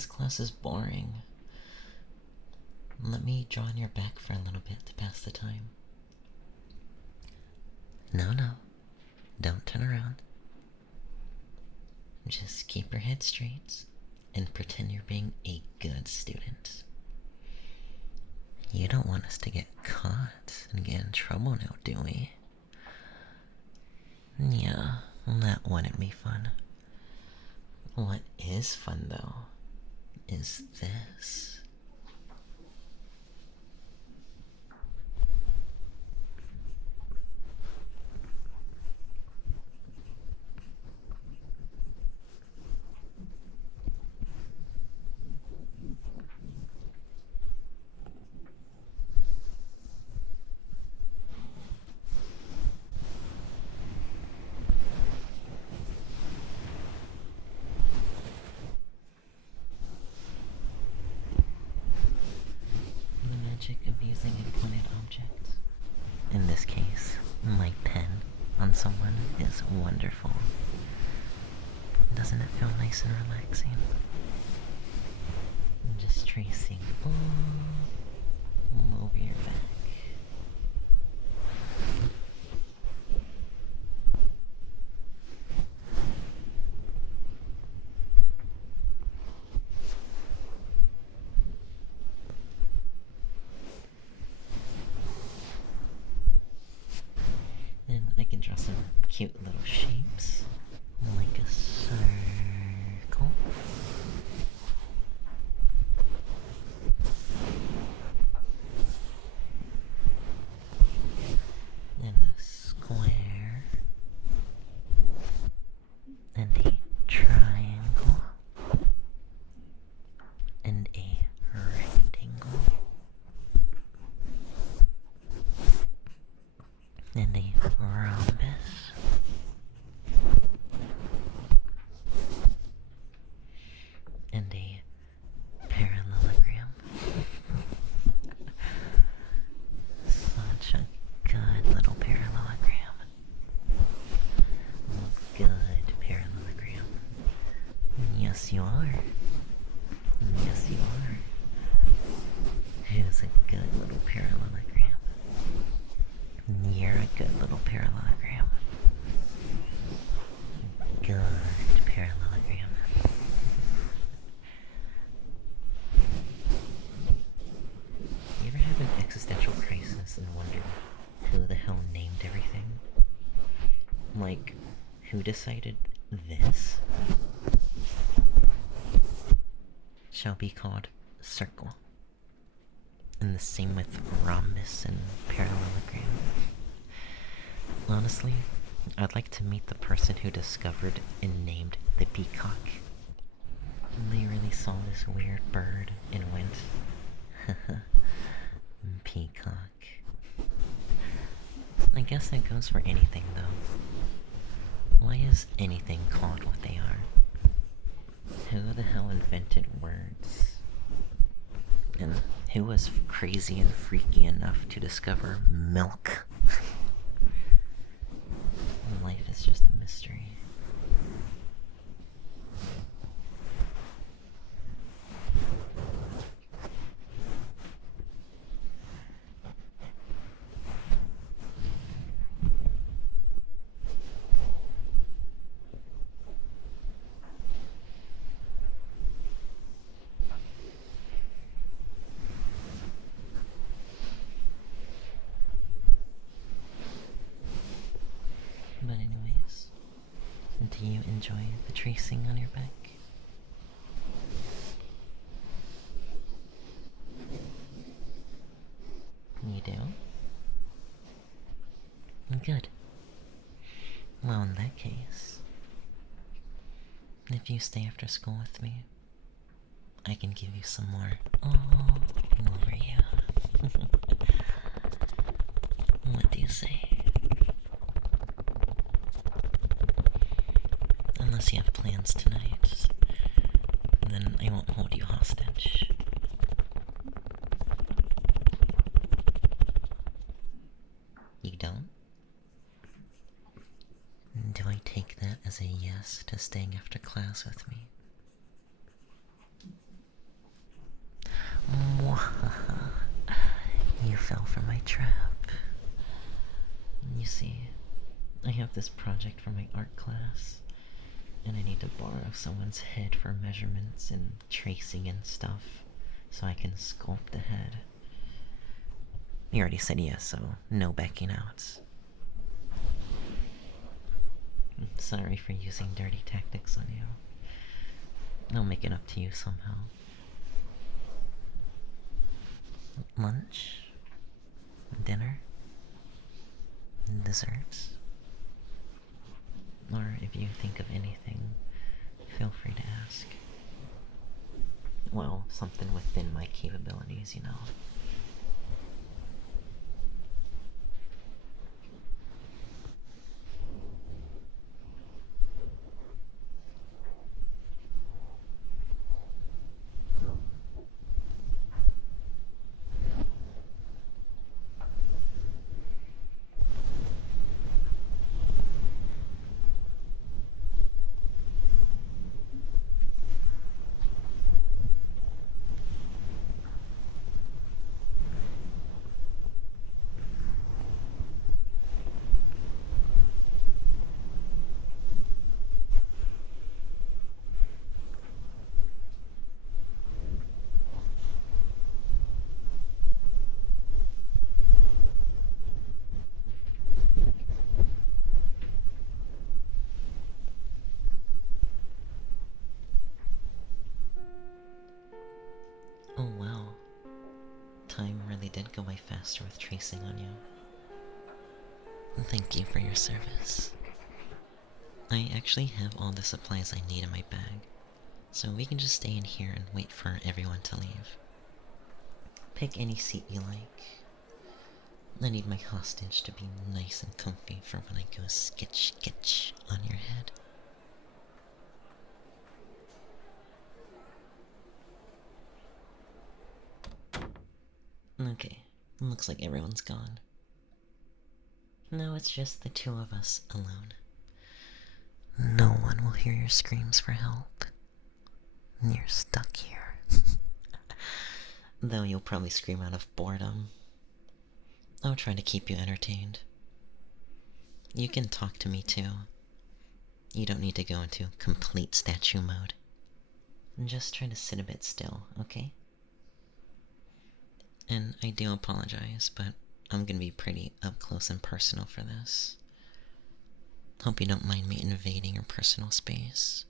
This class is boring. Let me draw on your back for a little bit to pass the time. No, no. Don't turn around. Just keep your head straight and pretend you're being a good student. You don't want us to get caught and get in trouble now, do we? Yeah, that wouldn't be fun. What is fun, though, is this. Of using a pointed object. In this case, my pen on someone is wonderful. Doesn't it feel nice and relaxing? I'm just tracing all over your back. I can draw some cute little shapes, like a circle. And a square. And a triangle. And a rectangle. And a rhombus. And a parallelogram. Such a good little parallelogram. Good parallelogram. Yes, you are. Yes, you are. Who's a good little parallelogram? You're a good little parallelogram. Good parallelogram. You ever have an existential crisis and wondered who the hell named everything? Like, who decided this shall be called circle? And the same with rhombus and parallelogram. Honestly, I'd like to meet the person who discovered and named the peacock. They really saw this weird bird and went, haha, peacock. I guess that goes for anything, though. Why is anything called what they are? Who the hell invented words? And who was crazy and freaky enough to discover milk? Life is just a mystery. But anyways, do you enjoy the tracing on your back? You do? Good. Well, in that case, if you stay after school with me, I can give you some more all over you. What do you say? Unless you have plans tonight, then I won't hold you hostage. You don't? Do I take that as a yes to staying after class with me? Mwahaha. You fell for my trap. You see, I have this project for my art class, and I need to borrow someone's head for measurements and tracing and stuff, so I can sculpt the head. You already said yes, so no backing out. Sorry for using dirty tactics on you. I'll make it up to you somehow. Lunch? Dinner? Desserts? Or if you think of anything, feel free to ask. Well, something within my capabilities, you know. Oh wow. Time really did go by faster with tracing on you. Thank you for your service. I actually have all the supplies I need in my bag, so we can just stay in here and wait for everyone to leave. Pick any seat you like. I need my hostage to be nice and comfy for when I go sketch sketch on your head. Okay, looks like everyone's gone. Now it's just the two of us alone. No one will hear your screams for help. You're stuck here. Though you'll probably scream out of boredom. I'll try to keep you entertained. You can talk to me too. You don't need to go into complete statue mode. Just try to sit a bit still, okay? And I do apologize, but I'm gonna be pretty up close and personal for this. Hope you don't mind me invading your personal space.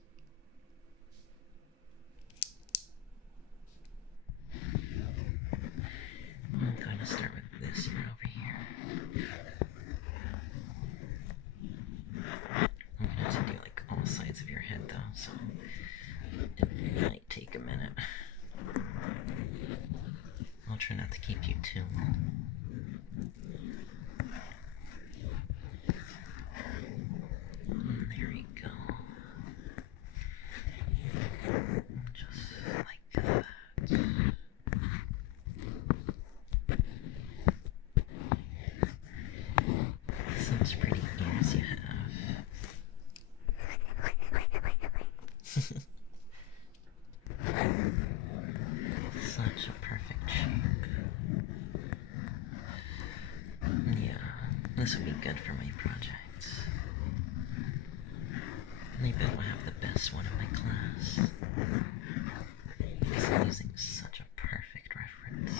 I'm going to start with this here over here. I'm going to have to do like all sides of your head though, so it might take a minute. I'll try not to keep you too long. There we go. Just like that. Such pretty ears you have. Such a perfect shape. Yeah, this will be good for my projects. And I bet we'll have the best one in my class. Because I'm using such a perfect reference.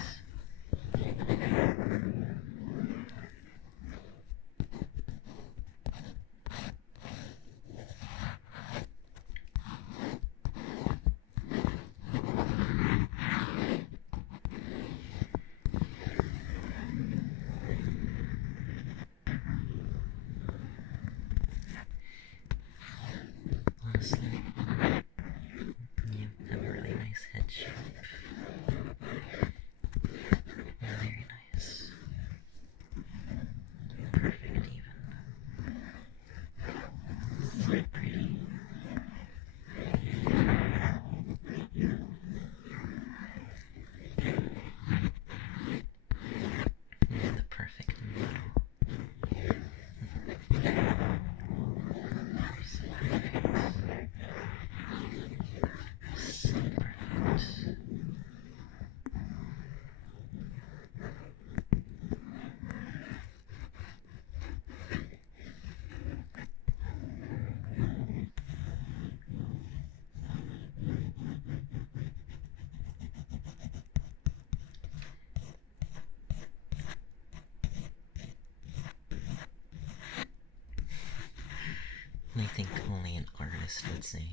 I think only an artist would say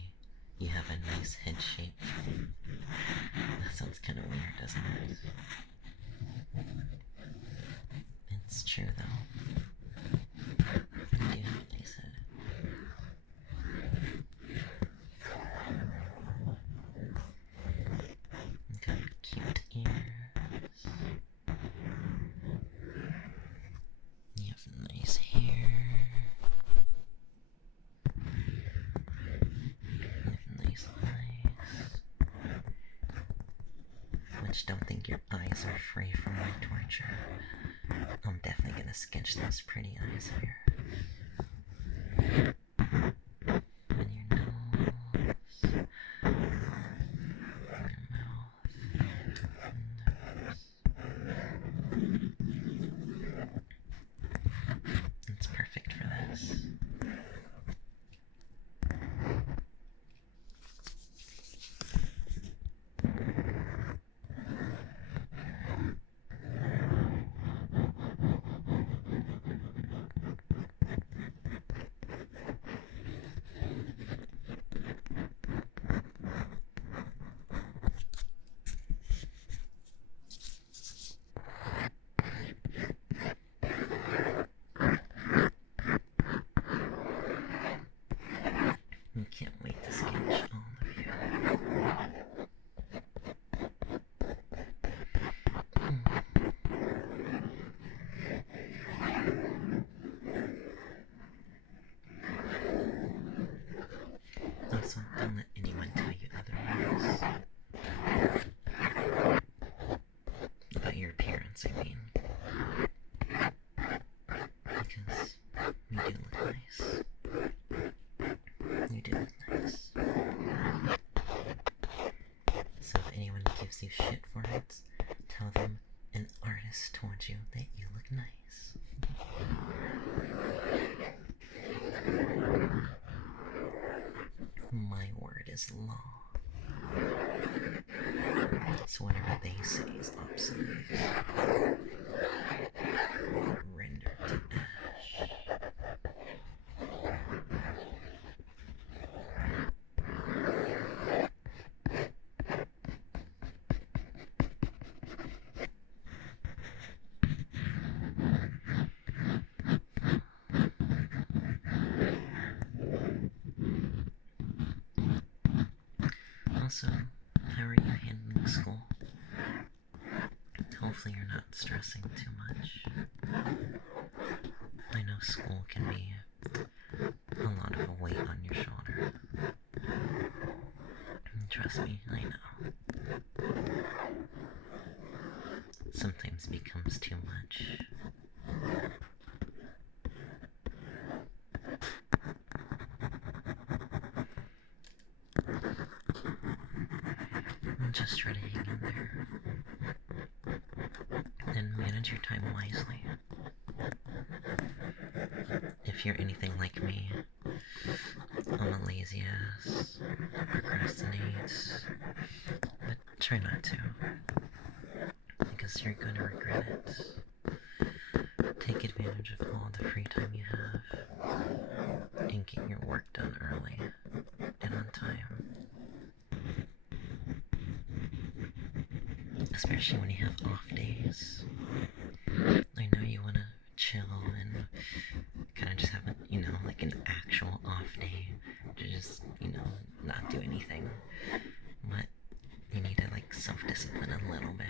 you have a nice head shape. That sounds kind of weird, doesn't it? It's true, though. You do have a nice head. Got cute ears. You have nice hair. You have nice eyes. Which, don't think your eyes are free from my torture. I'm definitely gonna sketch those pretty eyes here. And your nose. And your mouth. And nose. It's perfect for this. I can't wait to sketch all of you. Also, don't let anyone tell you otherwise. About your appearance, I mean. Because you do look nice. You do look nice. So if anyone gives you shit for it, tell them an artist told you that you look nice. My word is law. So whatever they say is obsolete. Rendered to ash. Also, how are you handling school? Hopefully you're not stressing too much. I know school can be a lot of a weight on your shoulder. Trust me, I know. Sometimes it becomes too much. Just try to hang in there. And manage your time wisely. If you're anything like me, I'm a lazy ass, procrastinates, but try not to, because you're gonna regret it. Take advantage of all the free time you have, and get your work done early and on time. Especially when you have off days. I know you want to chill and kind of just have, like an actual off day to just, not do anything. But you need to, self-discipline a little bit,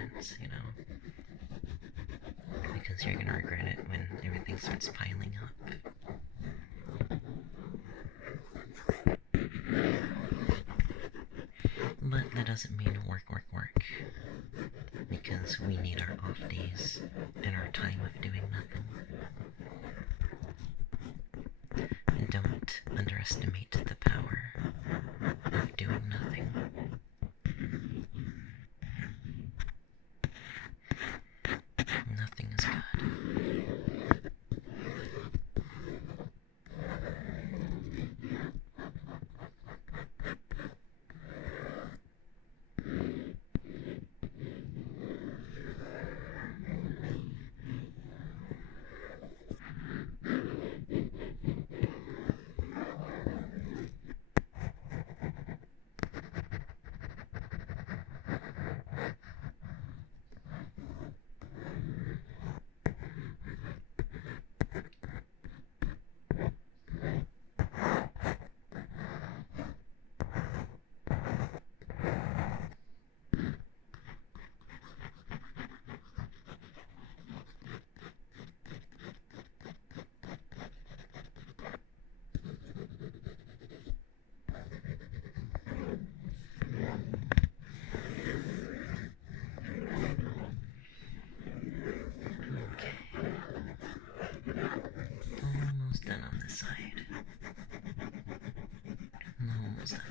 because you're gonna regret it when everything starts piling up. But that doesn't mean work. Because we need our off days and our time of doing nothing. And don't underestimate the power of doing nothing. Nothing is good. close them.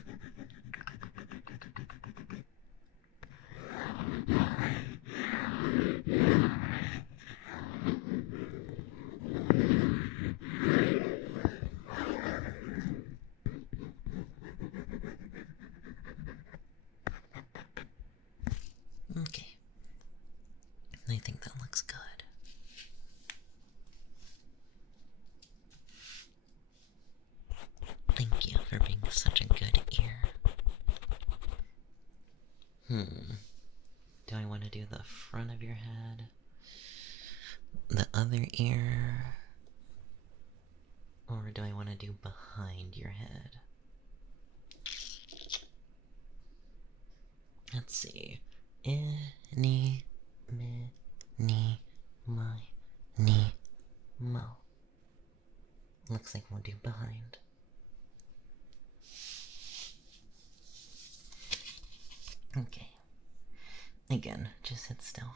Okay. I think that looks good. Thank you for being such a good ear. Do I want to do the front of your head? The other ear? Or do I want to do behind your head? Let's see. Any, me, ni, my, ni, mo. Looks like we'll do behind. Okay. Again, just sit still.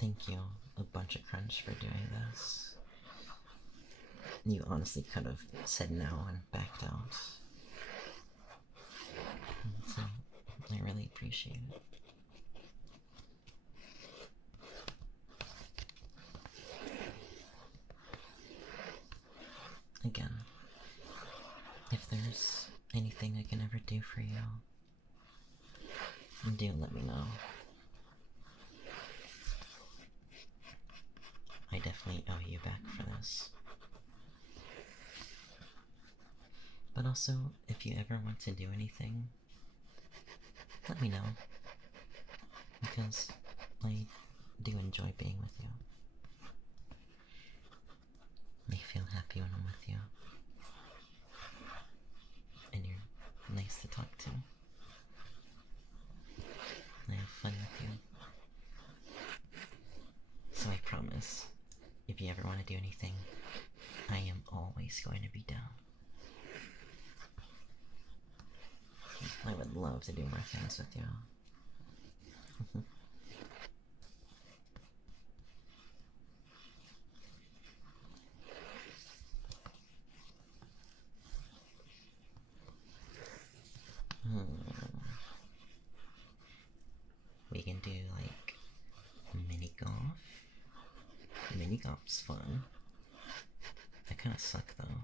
Thank you a bunch of Crunch for doing this. You honestly could have said no and backed out. So, I really appreciate it. Again, if there's anything I can ever do for you, do let me know. I definitely owe you back for this. But also, if you ever want to do anything, let me know. Because I do enjoy being with you. I feel happy when I'm with you. And you're nice to talk to. I have fun with you. So I promise, if you ever want to do anything, I am always going to be down. I would love to do more things with you. We can do like mini golf. Mini golf's fun. I kinda suck though.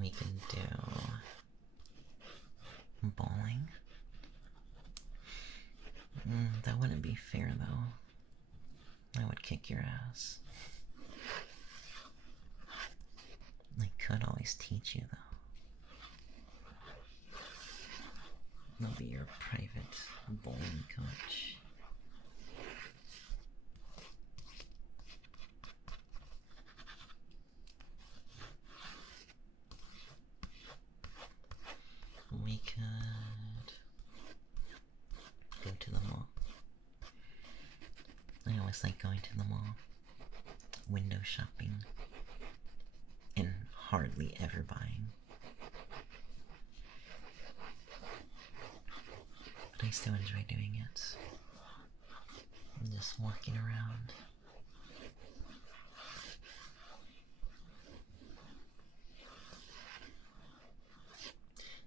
We can do bowling. That wouldn't be fair though. I would kick your ass. I could always teach you though. I'll be your private bowling coach. We could go to the mall. I always like going to the mall, window shopping, and hardly ever buying. But I still enjoy doing it. And just walking around.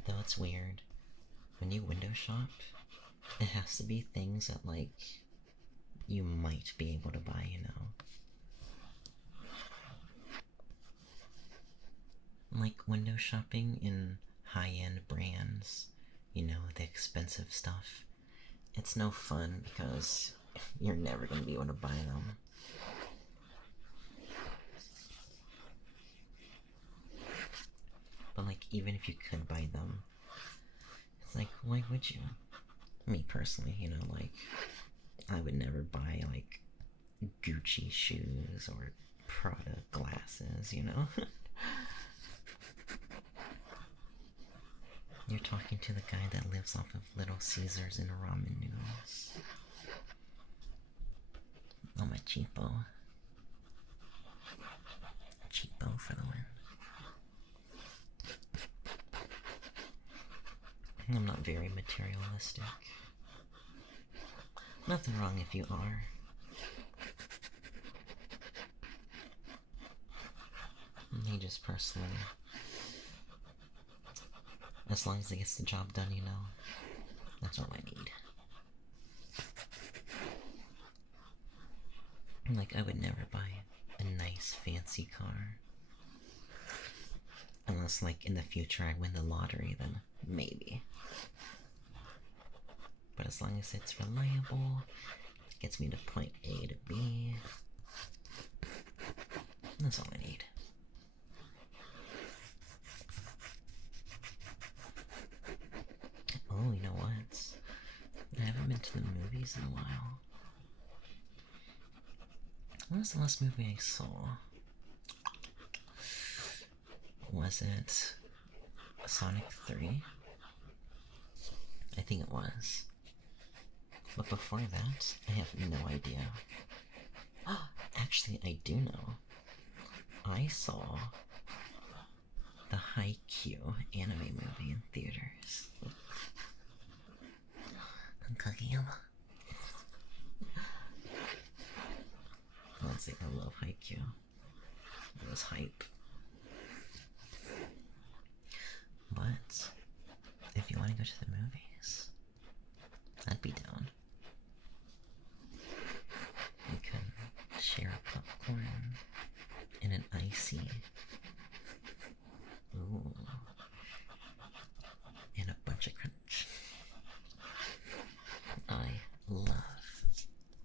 Though it's weird, when you window shop, it has to be things that, like, you might be able to buy, you know? Like window shopping in high-end brands, you know, the expensive stuff. It's no fun because you're never going to be able to buy them. But like, even if you could buy them, it's like, why would you? Me personally, you know, like, I would never buy like Gucci shoes or Prada glasses, you know? You're talking to the guy that lives off of Little Caesars and ramen noodles. I'm a cheapo. Cheapo for the win. I'm not very materialistic. Nothing wrong if you are. Me just personally. As long as it gets the job done, you know. That's all I need. Like, I would never buy a nice, fancy car. Unless, like, in the future I win the lottery, then maybe. But as long as it's reliable, gets me to point A to B, that's all I need. Oh, you know what? I haven't been to the movies in a while. What was the last movie I saw? Was it Sonic 3? I think it was. But before that, I have no idea. Actually, I do know. I saw the Haikyuu anime movie in theaters. Kageyama. Honestly, I love Haikyuu. It was hype. But if you want to go to the movies, I'd be down. We can share a popcorn and an icy. Ooh. And a bunch of crunch. I love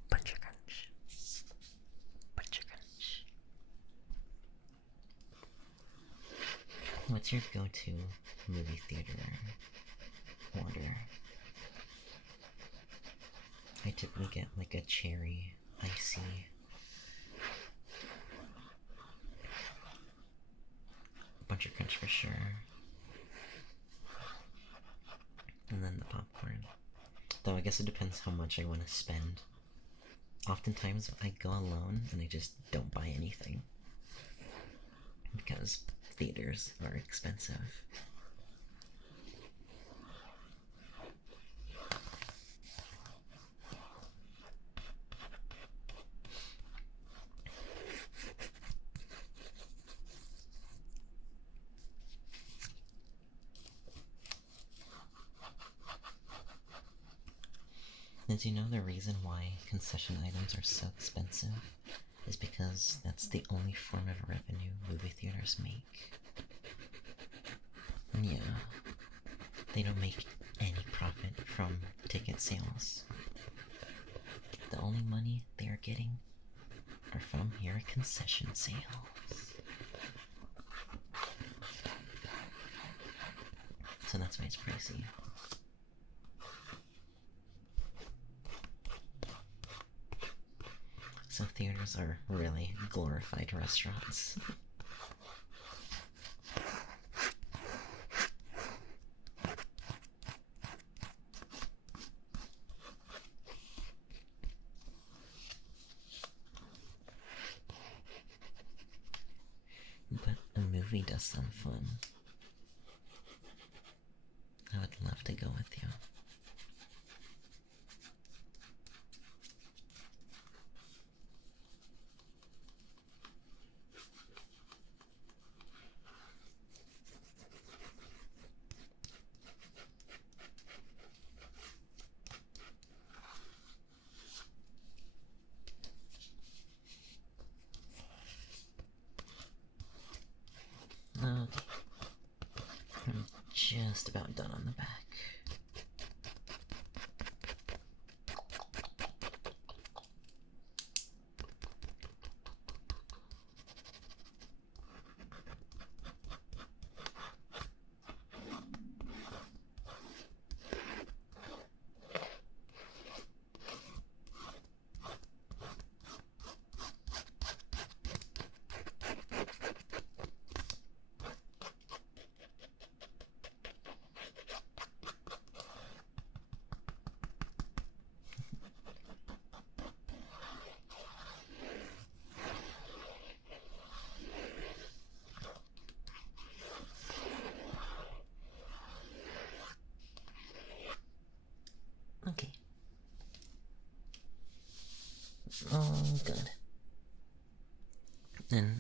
bunch of crunch. Bunch of crunch. What's your go-to movie theater order? I typically get like a cherry, icy, bunch of crunch for sure, and then the popcorn. Though I guess it depends how much I want to spend. Oftentimes I go alone and I just don't buy anything because theaters are expensive. Did you know the reason why concession items are so expensive is because that's the only form of revenue movie theaters make? Yeah, they don't make any profit from ticket sales. The only money they are getting are from your concession sales. So that's why it's pricey. So theaters are really glorified restaurants. But a movie does sound fun. I would love to go with you. Okay. I'm just about done on the back.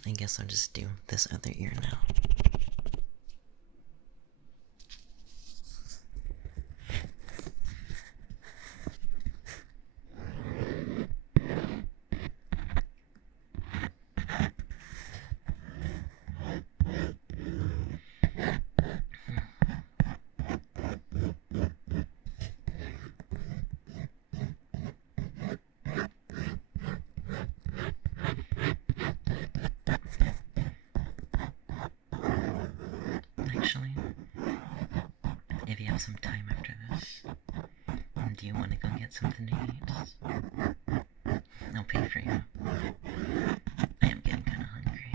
I guess I'll just do this other ear now. Actually, if you have some time after this, do you want to go get something to eat? I'll pay for you. I am getting kind of hungry.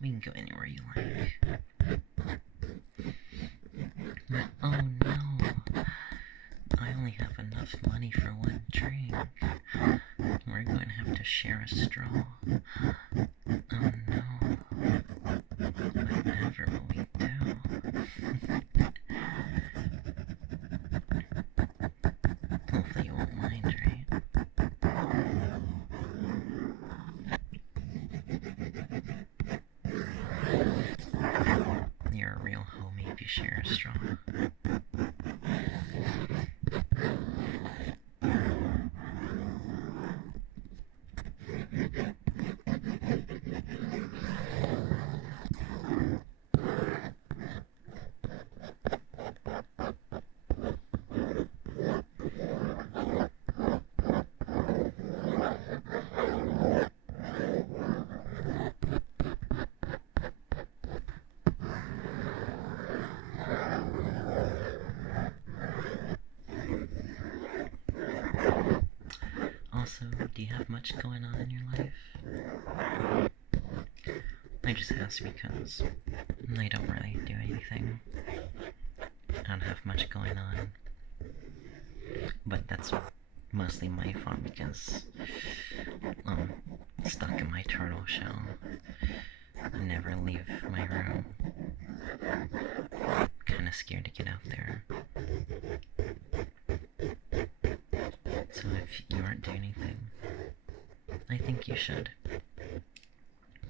We can go anywhere you like. But oh no, I only have enough money for one drink. We're going to have to share a straw. Oh no. Whatever will we do? Hopefully you won't mind, right? You're a real homie if you share a straw. Also, do you have much going on in your life? I just asked because I don't really do anything. I don't have much going on. But that's mostly my fault because I'm stuck in my turtle shell. I never leave my room. Kinda scared to get out there. So if you aren't doing anything, I think you should.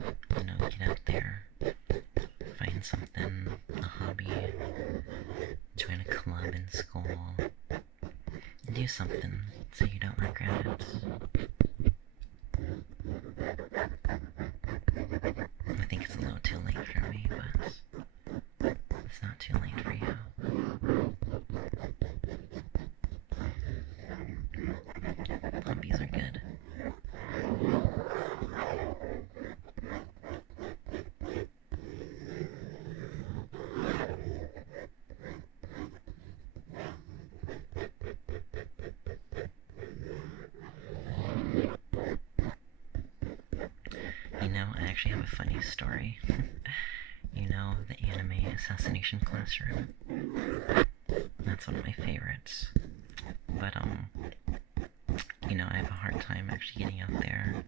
You know, get out there, find something, a hobby, join a club in school, do something so you don't regret it. I think it's a little too late for me, but it's not too late for you. Hobbies are good. You know, I actually have a funny story. You know, the anime Assassination Classroom? That's one of my favorites. But, you know, I have a hard time actually getting out there.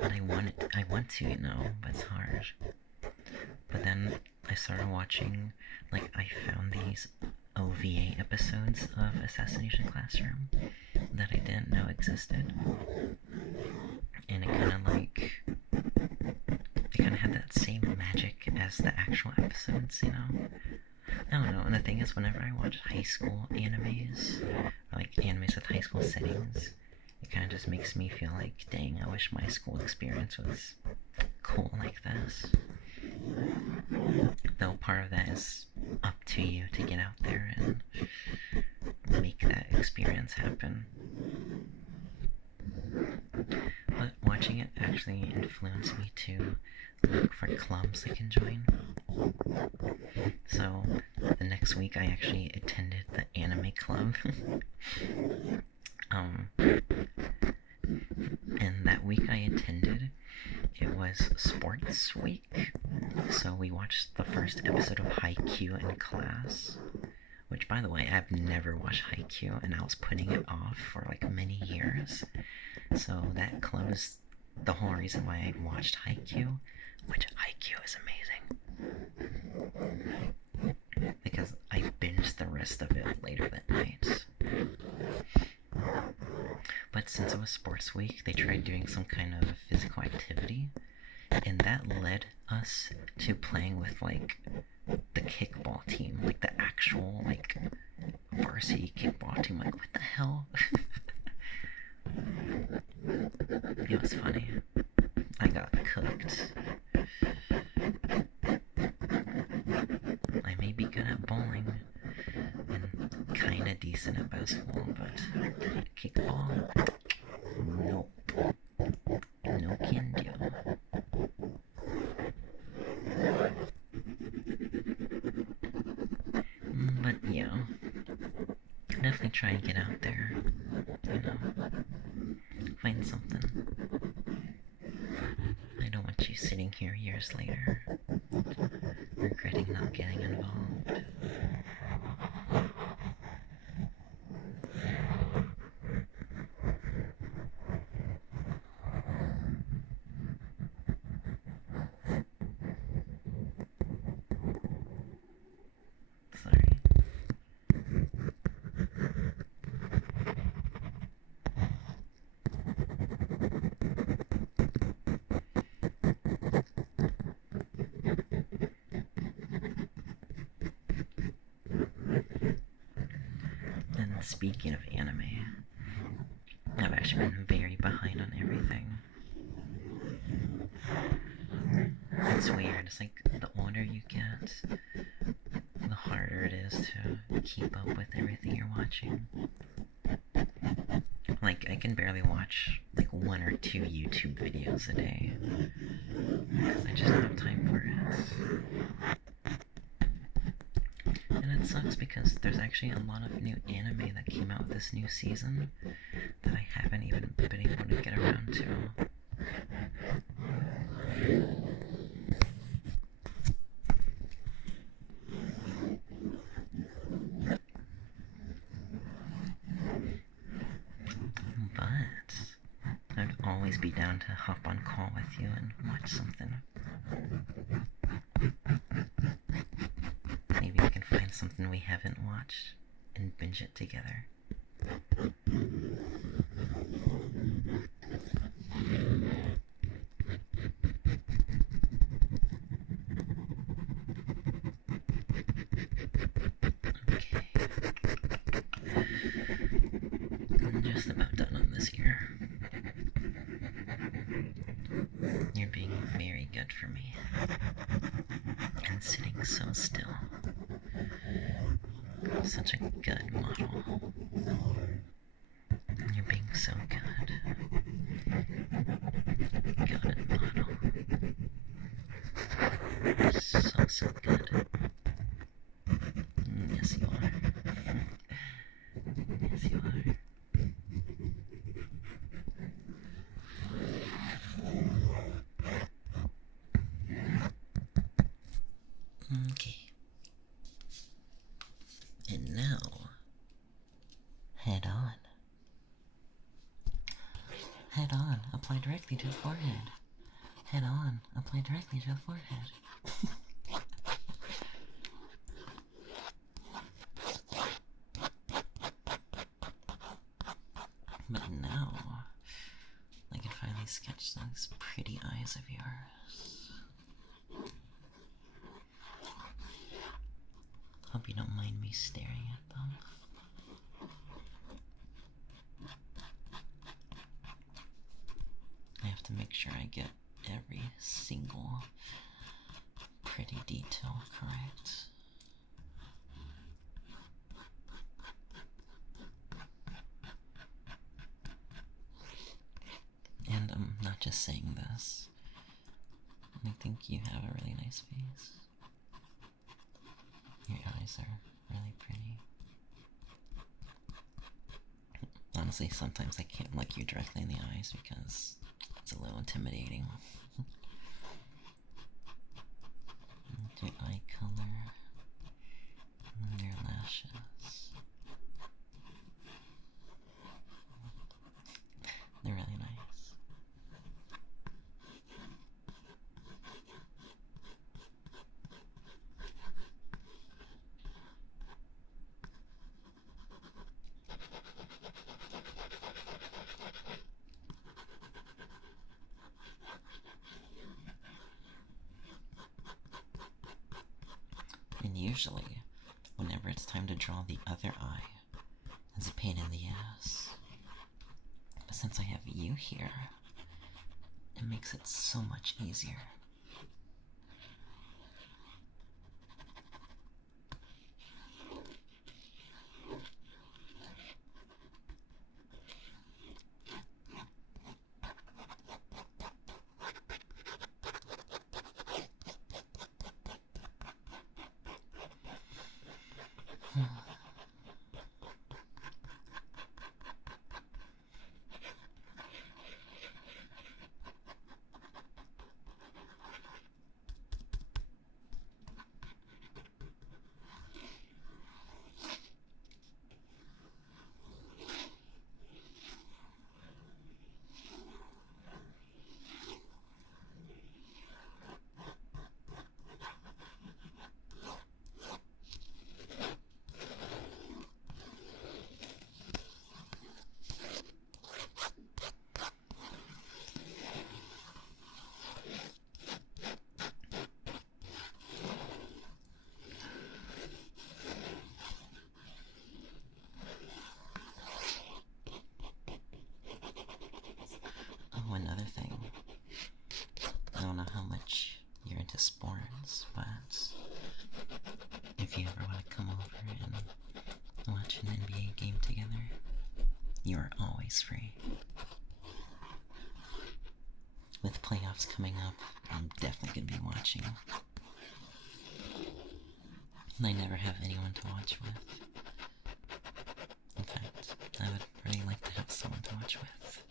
But I want to, you know, but it's hard. But then I started watching, like, I found these OVA episodes of Assassination Classroom that I didn't know existed. And it kind of had that same magic as the actual episodes, you know? I don't know, and the thing is, whenever I watch high school animes, or like animes with high school settings, it kind of just makes me feel like, dang, I wish my school experience was cool like this. Though part of that is up to you to get out there and make that experience happen. But watching it actually influenced me to look for clubs I can join. So, the next week I actually attended the anime club. And that week I attended, it was sports week. So we watched the first episode of Haikyuu in class. Which, by the way, I've never watched Haikyuu, and I was putting it off for like many years. So that club is the whole reason why I watched Haikyuu, which Haikyuu is amazing. I binged the rest of it later that night. But since it was sports week, they tried doing some kind of physical activity, and that led us to playing with like the kickball team, like the actual like varsity kickball team. Like, what the hell? It was funny. I got cooked. I may be good at bowling and kinda decent at basketball, but kickball? Nope. No can do. But yeah, definitely try and get out there, you know, find something. I don't want you sitting here years later, regretting not getting involved. Sorry. And speaking of anime, I've actually been very behind on everything. It's weird. It's like the older you get, the harder it is to keep up with everything you're watching. Like, I can barely watch like 1 or 2 YouTube videos a day because I just don't have time for it. And it sucks because there's actually a lot of new anime that came out this new season that I haven't even been able to get around to. But I'd always be down to hop on call with you and watch something. Maybe we can find something we haven't watched and binge it together. Okay. I'm just about done on this ear. You're being very good for me. And sitting so still. Such a good model. You're being so good. Good model. So good. Yes, you are. Yes, you are. Okay. And now, head on. Head on, apply directly to the forehead. Head on, apply directly to the forehead. But now, I can finally sketch those pretty eyes of yours. Hope you don't mind me staring at them. I have to make sure I get every single pretty detail correct. And I'm not just saying this. I think you have a really nice face. Your eyes are really pretty. Honestly, sometimes I can't look you directly in the eyes because it's a little intimidating. Your eye color and your lashes. They're really nice. usually, whenever it's time to draw the other eye, it's a pain in the ass. But since I have you here, it makes it so much easier. Oh, another thing. I don't know how much you're into sports, but if you ever want to come over and watch an NBA game together, you are always free. With playoffs coming up, I'm definitely gonna be watching. And I never have anyone to watch with. In fact, I would really like to have someone to watch with.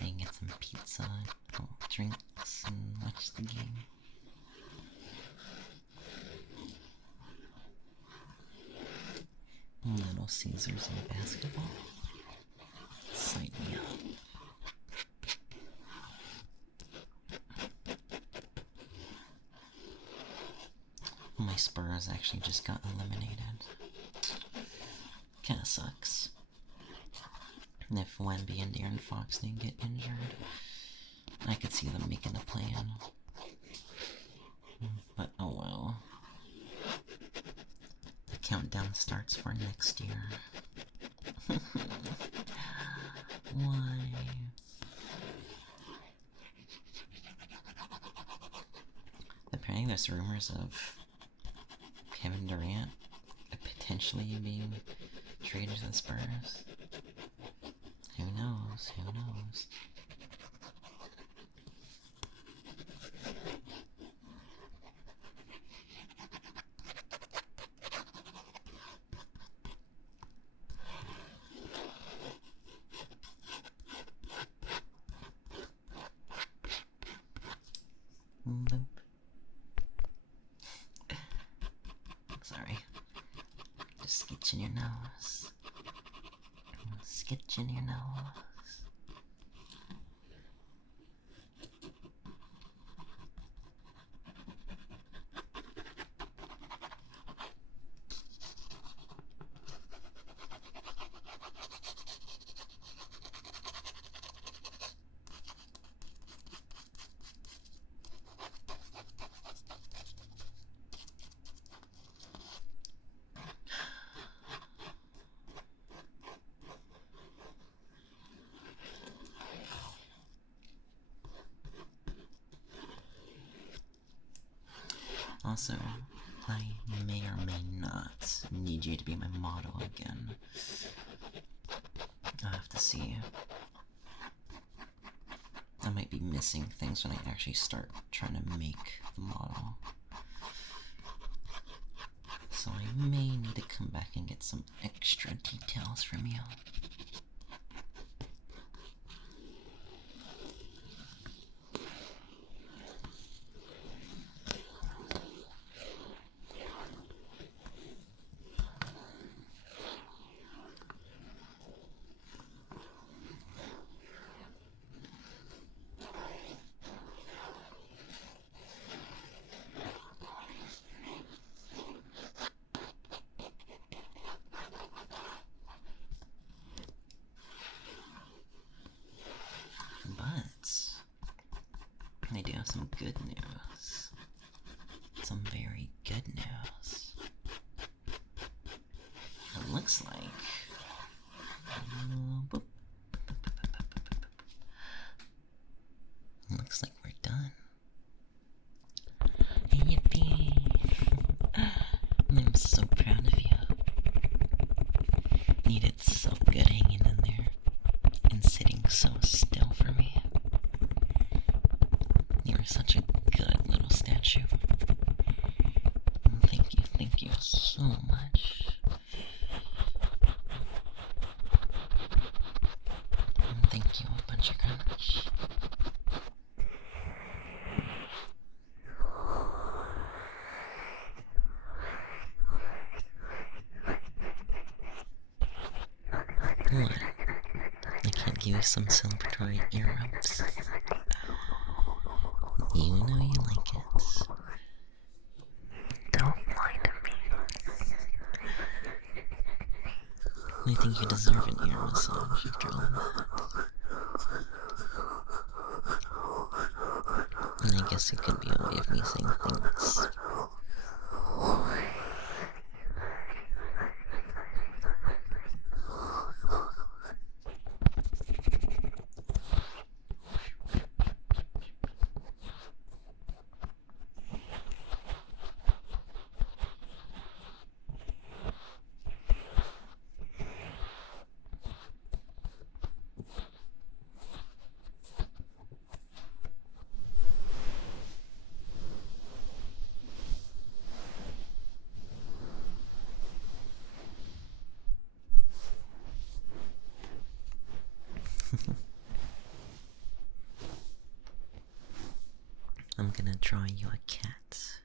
I can get some pizza, drinks, and watch the game. Little Caesars in basketball? Sign me up. My Spurs actually just got eliminated. Kinda sucks. If Wemby and De'Aaron Fox didn't get injured, I could see them making a plan. But oh well. The countdown starts for next year. Why? Apparently there's rumors of Kevin Durant potentially being traded to the Spurs. Who knows? Who knows? Sorry. Just sketching your nose. Sketching your nose. Also, I may or may not need you to be my model again. I'll have to see. I might be missing things when I actually start trying to make the model. So I may need to come back and get some extra details from you. But I do have some good news. looks like. Boop. Looks like we're done. Yippee! I'm so proud of you. You did so good hanging in there and sitting so still for me. You were such a good little statue. Thank you so much. Thank you a bunch of much. What? I can't give you some celebratory ear rubs. You know you like it. Don't lie to me. I think you deserve an ear massage after all that. And I guess it could be a way of me saying things. I'm gonna draw you a cat.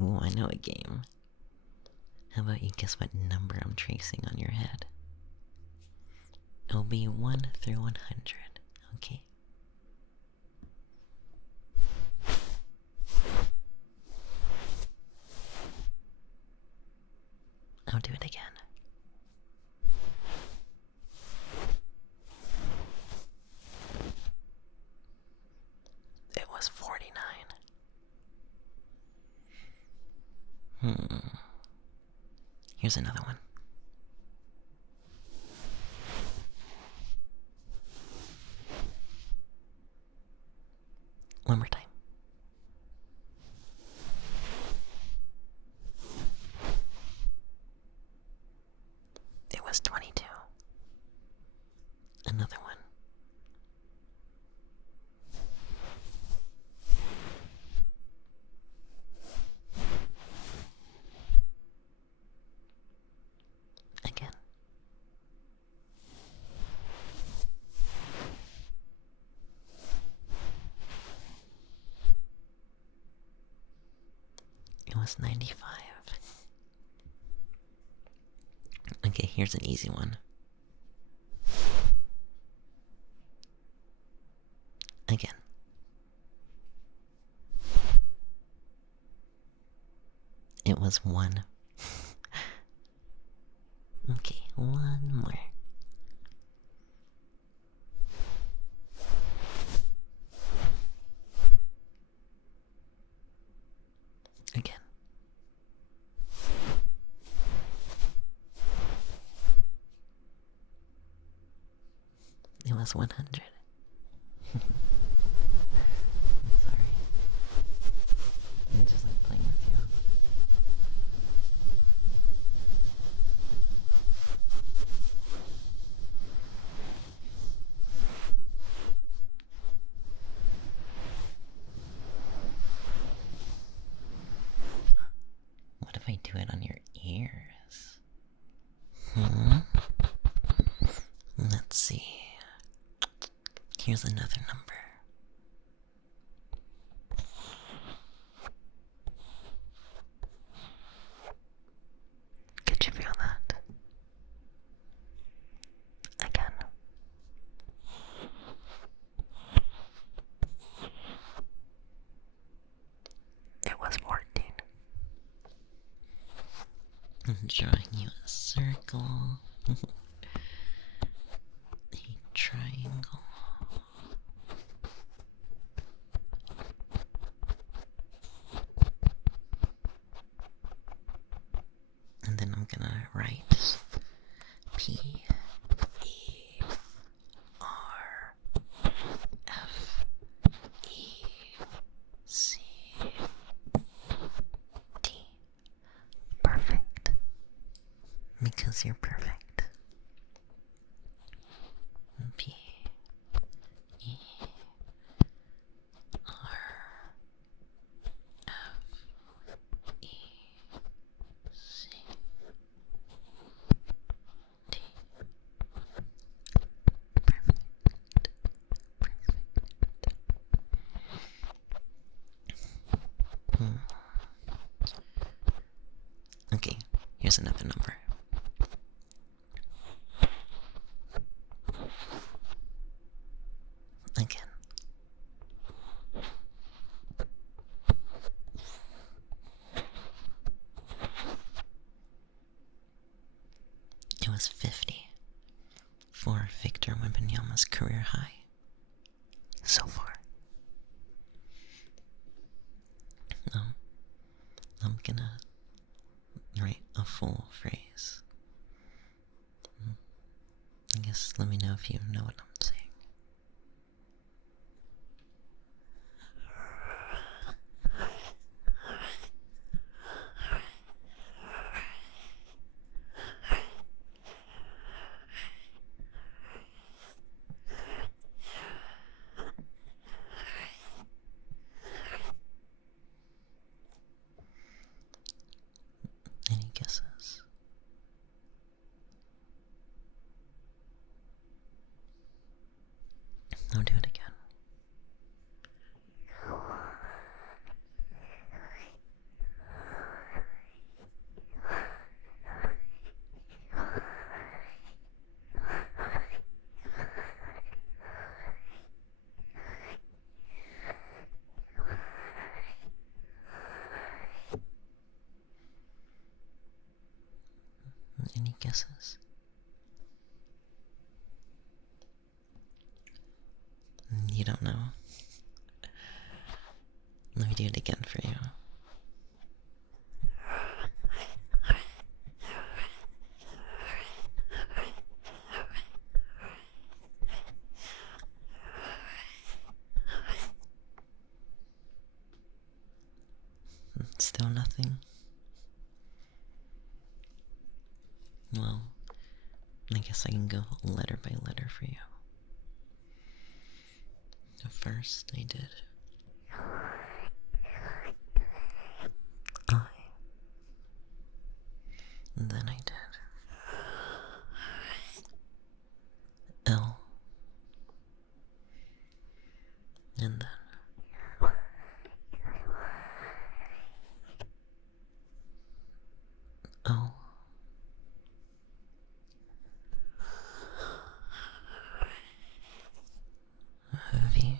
Ooh, I know a game. How about you guess what number I'm tracing on your head? It'll be 1 through 100, okay? I'll do it again. It was 49. Here's another one. One more time. It was 22. Another one. Again. It was 95. Okay, here's an easy one. Again. It was 1. Okay, one more. Again. It was 100. I'm sorry. I'm just like playing with you. What if I do it on your ears? Let's see. Here's another number. Could you feel that? Again. It was 14. Drawing you a circle. A triangle. And then I'm gonna write P-E-R-F-E-C-T. Perfect. Because you're perfect. Okay, here's another number. Again. It was 50 for Victor Wembanyama's career high so far. Now, I'm gonna write a full phrase. I guess let me know if you know what I'm saying. Any guesses? I'll do it again. Any guesses? You don't know? Let me do it again for you. Still nothing? Well, I guess I can go letter by letter for you. First, I did I. And then I did L. And then O. V.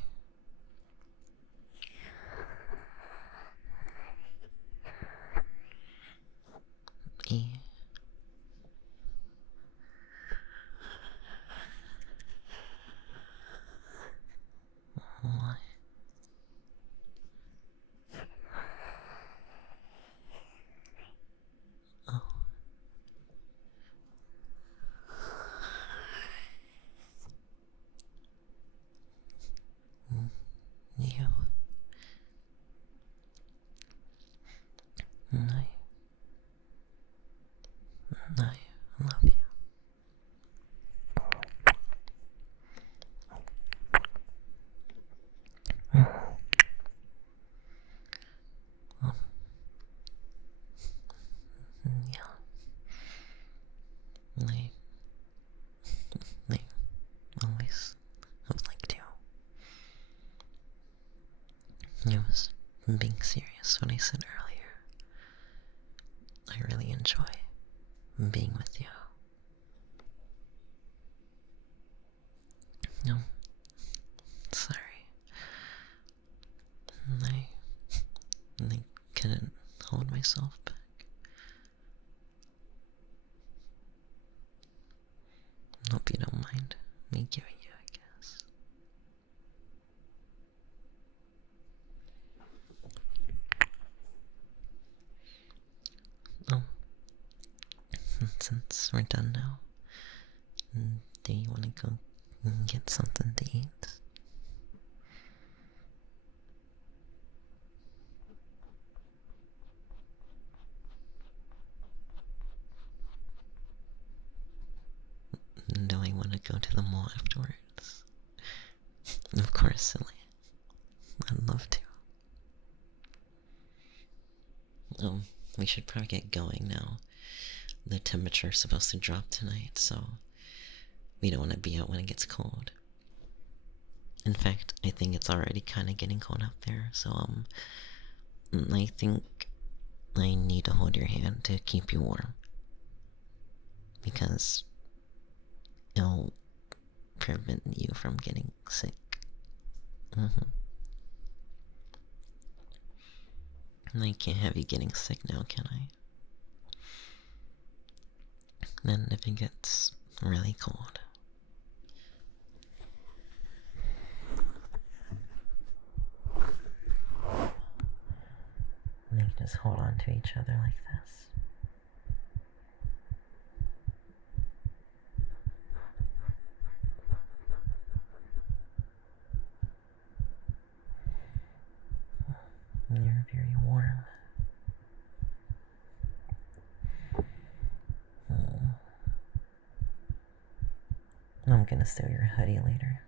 E. Y. O. You. I love you. Yeah. They always have liked you. I was being serious when I said earlier. I really enjoy being with you. No, sorry. I couldn't hold myself back. since we're done now? Do you want to go and get something to eat? Do I want to go to the mall afterwards? Of course, silly. I'd love to. We should probably get going now. The temperature's supposed to drop tonight, so we don't want to be out when it gets cold. In fact, I think it's already kind of getting cold out there, so I think I need to hold your hand to keep you warm. Because it'll prevent you from getting sick. I can't have you getting sick now, can I? Then if it gets really cold. We can just hold on to each other like this. You're very warm. I'm gonna steal your hoodie later.